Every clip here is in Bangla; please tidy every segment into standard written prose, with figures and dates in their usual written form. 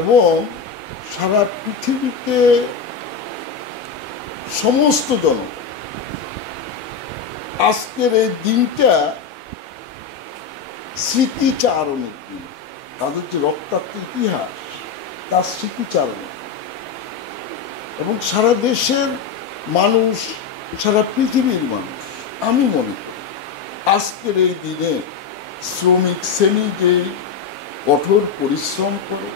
এবং সারা পৃথিবীতে সমস্ত জন আজকের এই দিনটা স্মৃতিচারণের দিন। তাদের যে রক্তাক্ত ইতিহাস তার স্মৃতিচারণ, এবং সারা দেশের মানুষ, সারা পৃথিবীর মানুষ, আমি মনে করি আজকের এই দিনে শ্রমিক শ্রেণী যে কঠোর পরিশ্রম করে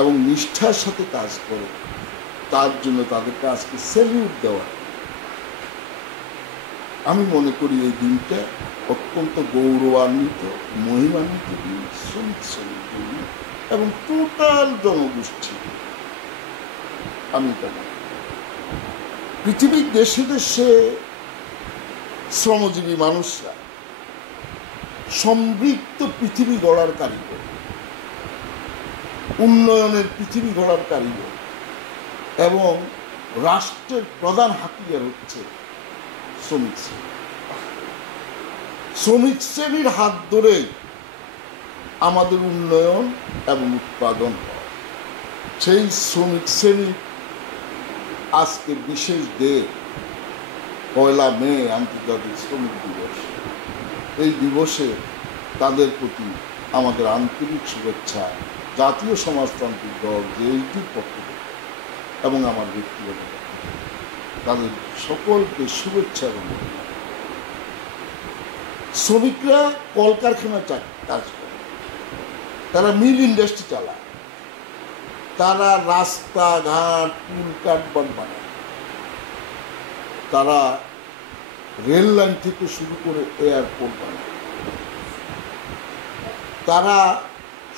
এবং নিষ্ঠার সাথে কাজ করে, তার জন্য তাদেরকে আজকে স্যালিউট দেওয়া। আমি মনে করি এই দিনটা অত্যন্ত গৌরবান্বিত, মহিমান্বিত দিন শ্রমিক শ্রেণীর জন্য এবং টোটাল জনগোষ্ঠী। আমি পৃথিবীর দেশে দেশে শ্রমজীবী মানুষরা সমৃদ্ধ পৃথিবী গড়ার কারিগর, উন্নয়নের পৃথিবী গড়ার কারিগর, এবং রাষ্ট্রের প্রধান হাতিয়ার হচ্ছে শ্রমিক শ্রেণী। শ্রমিক শ্রেণীর হাত ধরে আমাদের উন্নয়ন এবং উৎপাদন হয়। সেই শ্রমিক শ্রেণী আজকে বিশেষ ডে 1 মে আন্তর্জাতিক শ্রমিক দিবস। এই দিবসে তাদের প্রতি আমাদের আন্তরিক শুভেচ্ছা, জাতীয় সমাজতান্ত্রিক দল জেএসডির পক্ষ থেকে এবং আমার ব্যক্তিগত তাদের সকলকে শুভেচ্ছা এবং শ্রমিকরা কলকারখানায় কাজ করে, তারা মিল ইন্ডাস্ট্রি চালায়, তারা রাস্তাঘাট পুল কাঠবান বানায়, তারা রেল লাইন থেকে শুরু করে এয়ারপোর্ট বানায়, তারা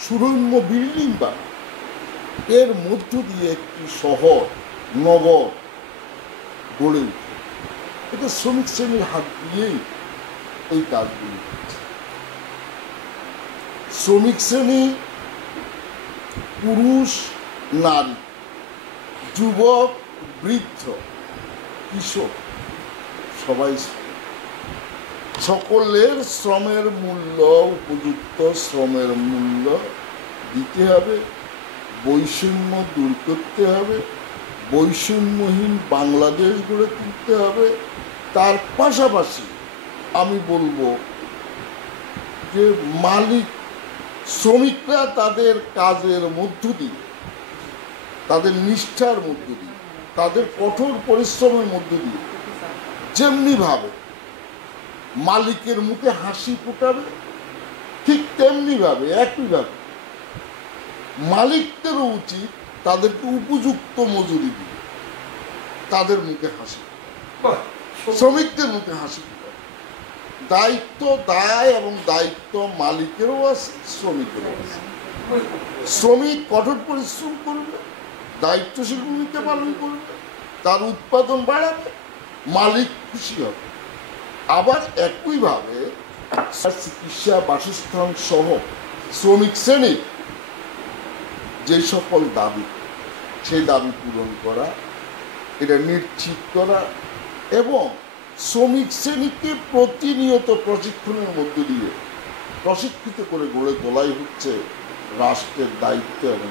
সুরম্য বিল্ডিং বানায়। এর মধ্য দিয়ে একটি শহর নগর গড়ে উঠে। এটা শ্রমিক শ্রেণীর হাত দিয়েই এই কাজগুলি হচ্ছে। শ্রমিক শ্রেণী পুরুষ, নারী, যুবক, বৃদ্ধ, কিশোর সবাই সকলের শ্রমের মূল্য, উপযুক্ত শ্রমের মূল্য দিতে হবে, বৈষম্য দূর করতে হবে, বৈষম্যহীন বাংলাদেশ গড়ে তুলতে হবে। তার পাশাপাশি আমি বলবো যে মালিক শ্রমিকরা তাদের কাজের মধ্য দিয়ে, তাদের নিষ্ঠার মধ্য দিয়ে, তাদের কঠোর পরিশ্রমের মধ্য দিয়ে যেমনিভাবে মালিকের মুখে হাসি ফোটাবে, ঠিক তেমনিভাবে একইভাবে মালিকদেরও উচিত তাদেরকে উপযুক্ত মজুরি দিয়ে তাদের মুখে হাসি, শ্রমিকদের মুখে হাসি ফোটাবে। দায়িত্ব, দায় এবং দায়িত্ব মালিকেরও আছে, শ্রমিকেরও আছে। শ্রমিক কঠোর পরিশ্রম করবে, দায়িত্বশীল ভূমিকা পালন করবে, তার উৎপাদন বাড়াবে, মালিক খুশি হবে। আবার একইভাবে চিকিৎসা, বাসস্থান সহ শ্রমিক শ্রেণীর যে সকল দাবি, সেই দাবি পূরণ করা, এটা নিশ্চিত করা এবং শ্রমিক শ্রেণীকে প্রতিনিয়ত প্রশিক্ষণের মধ্য দিয়ে প্রশিক্ষিত করে গড়ে তোলাই হচ্ছে রাষ্ট্রের দায়িত্ব এবং